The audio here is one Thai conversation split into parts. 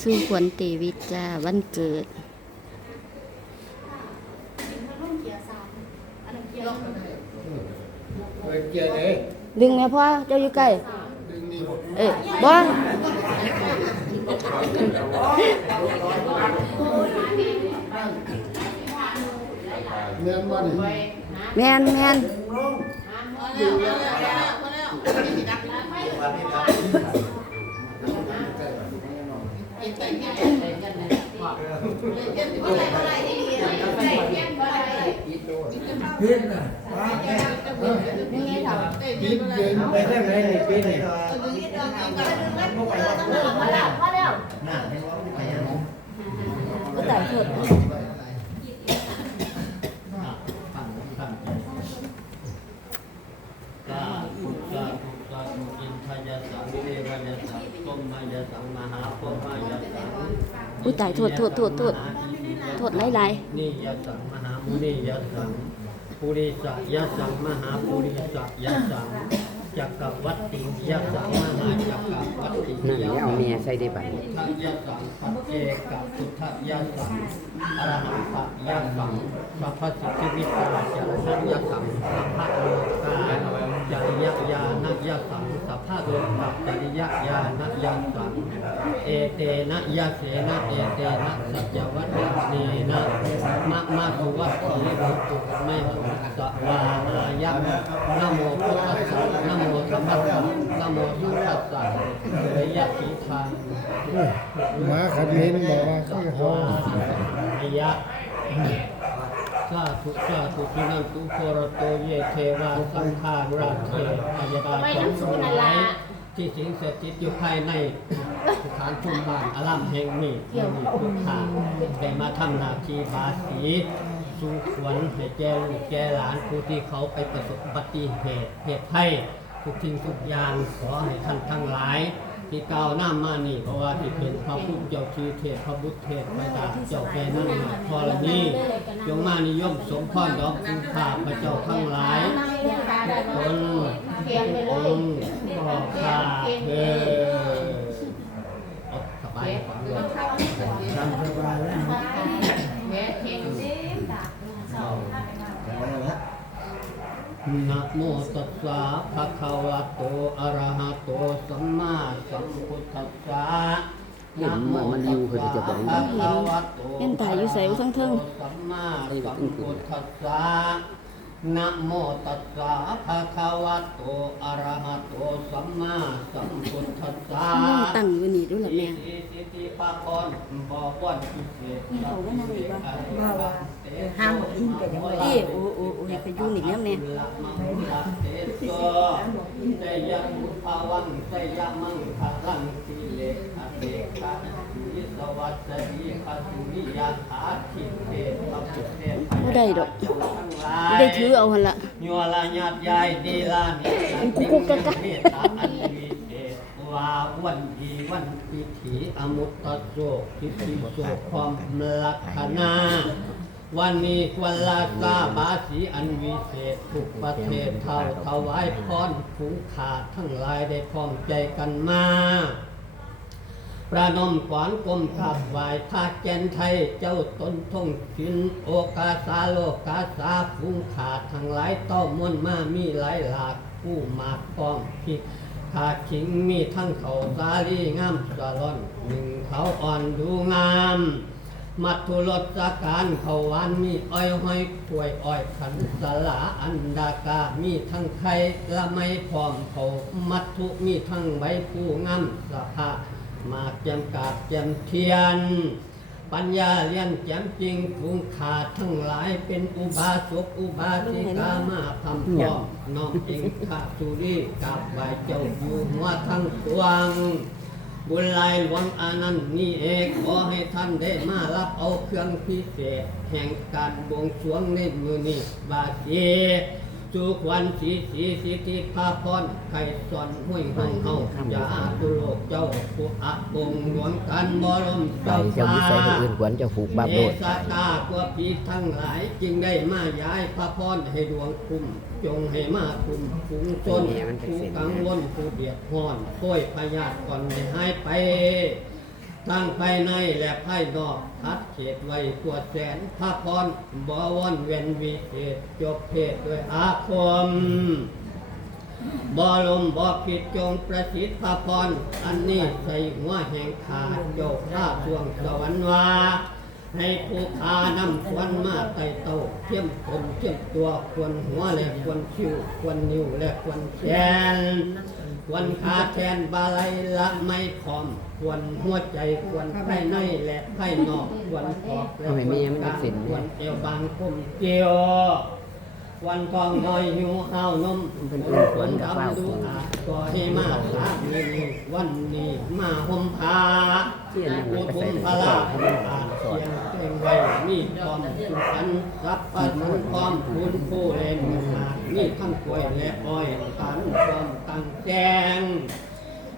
สู้ขวัญเตวิจาวันเกิดเปิดเกียร์เลยดึงแม่พ่อเจ้าอยู่ใกล้เอ้ยบ่เนียนมาแมนแมน พิษน่ะพิษเย็นไปทางไหนนี่พิษนี่ก็แต่เถิด สาธุสาธุสาธุอินทยสังเทวายสัง พมายสังมหาพมายสังอุ้ยตายโทษโทษโทษโทษโทษหลายนิยสังมหามุนียสังปุริสยสังมหาปุริสยสัง จักรวัตติยสังมหาจักรวัตตินั่นแหละเอาเมียใส่ได้บัดพุนี้ทธยสังปัจเจกพุทธยสังอรหันตยสังสัพพสิทธิวิตาจารณยสังสัพพะโลกาจริยญาณยสังสัพพะโลกาจริยญาณยสังเอเตนะยะเสนะเอเตนะสัจวัตเนนะมะมะสุวัตถีโรตุไม่หุสวานายะนะโมพุทธัสสะ นะโมสัมมัสสะนะโมสัมมัสสะเรยะสีทางหมาขันเห็นบอกว่าเขาหออายะสาธุสาธุพินันตุโครโตเยเทวาสังฆาราเทอายดาสองสมัยที่สิงสถิตอยู่ภายในสถานภูมิบ้านอารามแห่งนี้ที่มีผู้ขาได้มาทำหน้าที่บาสีสู่ขวัญให้แก่ลูกแก่หลานผู้ที่เขาไปประสบอุบัติเหตุเหตุภัย ทุกทิ้งทุกอย่างขอให้ท่านทั้งหลาย ที่ก้าวหน้ามานี่เพราะว่าที่เป็นพระพุทธเจ้าชีเทศพระบุตรเทศพระดาเจ้าแก่นั่นนะพรณีจงมานิยมสมพรดอกคุณข้าพระเจ้าทั้งหลายตนองค์ขอข้าเธอเอาสบายฟังเลย ทำสบายแล้ว นะโมตัสสะภะคะวะโต อะระหะโต สัมมาสัมพุทธัสสะนะโมตัสสะภะคะวะโตๆเห็นตายอยู่ใส่ทั้งเทิงสัมมาสัมพุทธัสสะนะโมตัสสะภะคะวะโต อะระหะโต สัมมาสัมพุทธัสสะมึงตั้งอยู่นี่ดูล่ะแม่อิติติปะปอนบ่ป้อนพิเศษเขาว่านั่งอีกบ่ว่าว่า ห้ามบอกอินกันยังไงเอ้โอ้โอ้โอ้ให้ไปอยู่นี่แล้วแม่ละมังละเตโสไสยะมุภาวังไสยะมังคะลังสิเลคะเตคะวิสวัสดีคะสุริยะอาทิเทพะพุทเทพบ่ได้ดอกทั้งหลาบ่ยได้ถือเอาหั่นล่ะยัวละญาติยายดีลานิมันกุกกุกกักกักเมตตาอันวิเศษว่าวันดีวันพิธีอมุตตโสพิธีโสพร้อมลักษณะ วันนี้วันลาซาบาสีอันวิเศษทุกประเทศเท่าถวายพรผูขาดทั้งหลายได้พร้อมใจกันมาประนมขวานกลมขับไหวทาแกนไทยเจ้าตนทงชินโอกาสาโลกาสาพุงขาดทั้งหลายเต้ามวนมามีหลายหลากผู้มากป้องพิขาขิงมีทั้งเขาสาลีงามสะล่อนหนึ่งเขาอ่อนดูงาม มัทุรสการเขาวานมีอ้อยห้อยกล้วยอ้อยขันสลาอันดากา มีทั้งไข่ละไม่พร้อมเขามัทุมีทั้งใบผู้งามสะพามาเจียมกาบเจียมเทียน ปัญญาเรียนแจ่มจริงภูงขาดทั้งหลายเป็นอุบาสกอุบาสิกามาทำพร้อมน้อมเองข้าสุรีกราบไหวเจ้าอยู่หัวทั้งตวง บุญลายหลวงอานันต์นี่เอกขอให้ท่านได้มารับเอาเครื่องพิเศษ แห่งการบวงสรวงในมือนี้บาเสี สุขวันสีสีสิทธิภาพรไข่สอนห้วยห้องเฮาอย่าตุโลกเจ้าผู้อับงหลวงกันบรมไปเจ้าเจ้าวิสัยคนฟ้าอื่นควรเจ้าผูกบาปเอโลดสตากว่าพีทั้งหลายจึงได้มาย้ายพระพรให้ดวงคุ้มจงให้มาคุ้มฝูงชนผู้กังวลผู้เบียดห้อนช่วยพยาธิก่อนให้หายไป ทั้งภายในและภายนอกทัดเขตไว้กวดแสนพระพรบวรเวนวิเศษจบเพศด้วยอาคมบ่ลมบ่ผิดจงประสิทธิ์พระพรอันนี้ใส่หัวแห่งขาโยกข้าช่วงสวรรค์ว่าให้ผู้พานำควันมาไต่เต้าเทียมผมเทียมตัวควรหัวและควรคิ้วควรนิ้วและควรแขน ควรขาแขนบาไหลละไม่พร้อม ควรหัวใจควรภายในและภายนอกควรขอบและควรกลางควรเอวบางคมเกี่ยววันทองน้อยหิวข้าวนมเป็นคนทำดูอาก็ให้มาสามีวันนี้มาห่มผ้า ผู้ทุมพระลาภอาสียงเต่งไว้มีความสุขันรับประทานความคุณผู้เล่นมามีทั้งกล้วยและอ้อยตันความตั้งแจง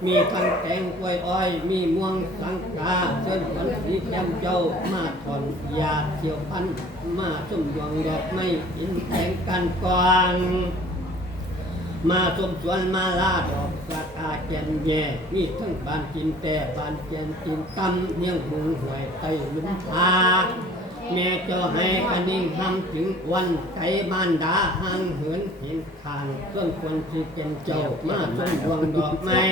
มีทั้งแตงกล้วยอ้อย มีม่วงสังกาเส้นขนสีแจ่มเจ้ามาถอนยาเขียวพันมาส้มดวงดอกไม้อินแทงกันกวาง มาสมสวนมาลาดอกสากาแกนแย่นี่ทั้งบานกินแต่บานเจียนกินตำเนียงหุงหวยไตลุมพา แม่เจ้าให้กันนิ่งทำถึงวันไก่มานดาหังเหินเห็นทางส่วนคนที่เป็นเจ้ามาสมดวงดอกไม้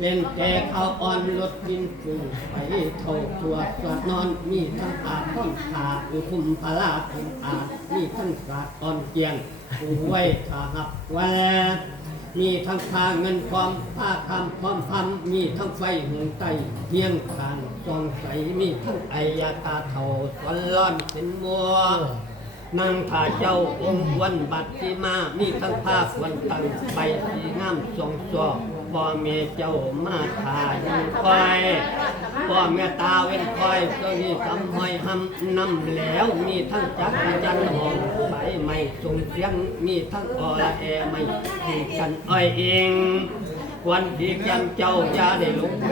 เล่นแต่เขาอ่อนลดดินฝุ่นไปเท่าตัวสวดนอนมีทั้งอาบทั้งขาอุคุมพลาคุมอาบมีทั้งสาดอ่อนเกียงไว้ขาหับแว มีทั้งพาเงินความผ้าคำความพำมีทั้งไฟหงไตเพียงทางสองใสมีทั้งไอยาตาเท่าสอนร้อนเป็นมัวนั่งผาเจ้าองค์วันบัดที่มา มีทั้งผ้าควันตังไปสีงามทรงจอบพ่อเมเจ้ามาทายู่คอย พ่อแม่ตาเว้นคอยเจ้านี่ทำหอยหำนำแล้วมีทั้งจักรจันทร์หอมใบไม้ทรงเสียงมีทั้งออละแอไม่ให้กันอ้อยเองวันที่ยังเจ้าอย่าได้หลงไป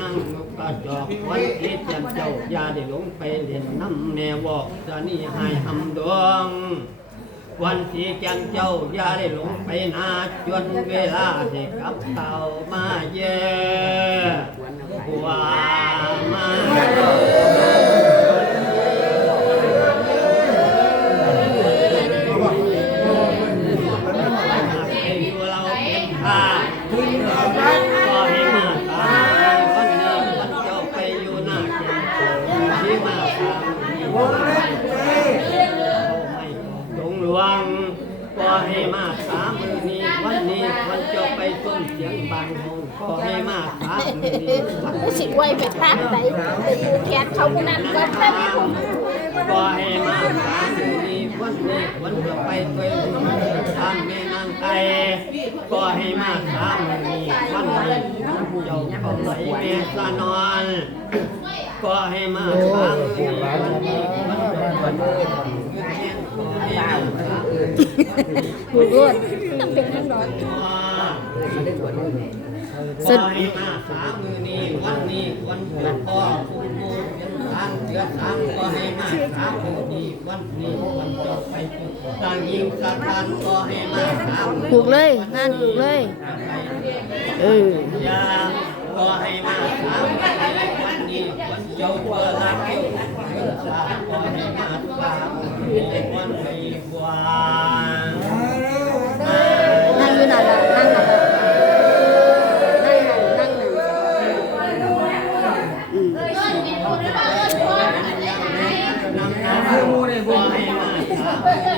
นั่งนกกระจอกวันที่ยังเจ้าอย่าได้หลงไปเล่นน้ำแม่วอกจะนี่หายหำดวง วันที่จันเจ้าอย่าได้หลงไปนาจนเวลาเด็กกับเต่ามาเยอะว่ามาให้อยู่เราเป็นข้าก็ให้มา รู้สิไว้ไปทางไหนไปอยู่แคสเขาผู้นั้นก็ได้ผมก็ให้มาสามมือนี้วันนี้วันเจ้าไปตัวทางแม่นางไก่ก็ให้มาสามมือนี้วันนี้เจ้าก็ไปแม่สนอนก็ให้มาสามมือนี้วันนี้วันเจ้าไปก็ให้มาสามผู้รวดต้องเป็นทั้งร้อน สุด มาสามมือนี้วันนี้วันเกิดพ่อคุณโมเป็นทางเดือดทางก็ให้มาสามมือนี้วันนี้วันจบไปต่างยิงสถานก็ให้มาสามมือผูกเลยงานผูกเลย เออ ยาก็ให้มาสามมือนี้วันนี้วันจบเวลาเกี่ยวกับสามก็ให้มาสามมือนี้วันไปกว่านั่ เสี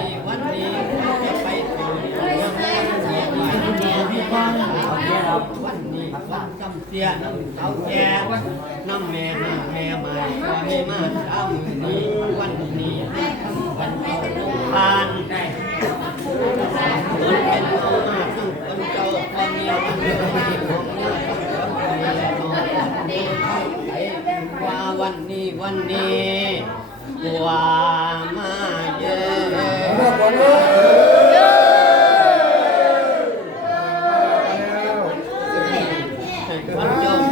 ยดีให้มาสามปีวันนี้วันจำเสียน้ำเต้าแก่น้ำแม่น้ำแม่มาให้มาสามนี้วันนี้ทั้งวันเอาลงทานต้นเป็นเอามาทั้งคนเจ้าพ่อเมียทั้งเมียของเมียทั้งคนเมียและน้อนเดียวทั้งไปว่าวันนี้วันนี้ว่ามา มา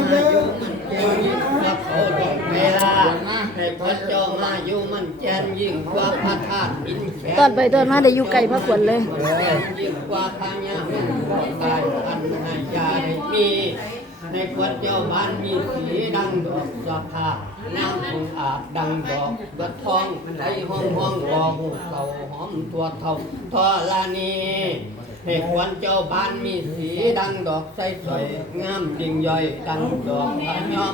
อยู่มันแจ่มยิ่งกว่าเขาดอกเวลาให้คนเจ้ตอนไปตอนมาได้อยู่ไกลพระขวัญเลยยิ่งกว่าพญาแม่ตายอันหายาได้มี ในควรเจ้าบ้านมีสีดังดอกสะพาน้ำคงอาบดังดอกกระทองไอห้องห้องกอหูเก่าหอมตัวเท่าทอลานีให้ควรเจ้าบ้านมีสีดังดอกใสสวยงามจิงย่อยดังดอกพันยอม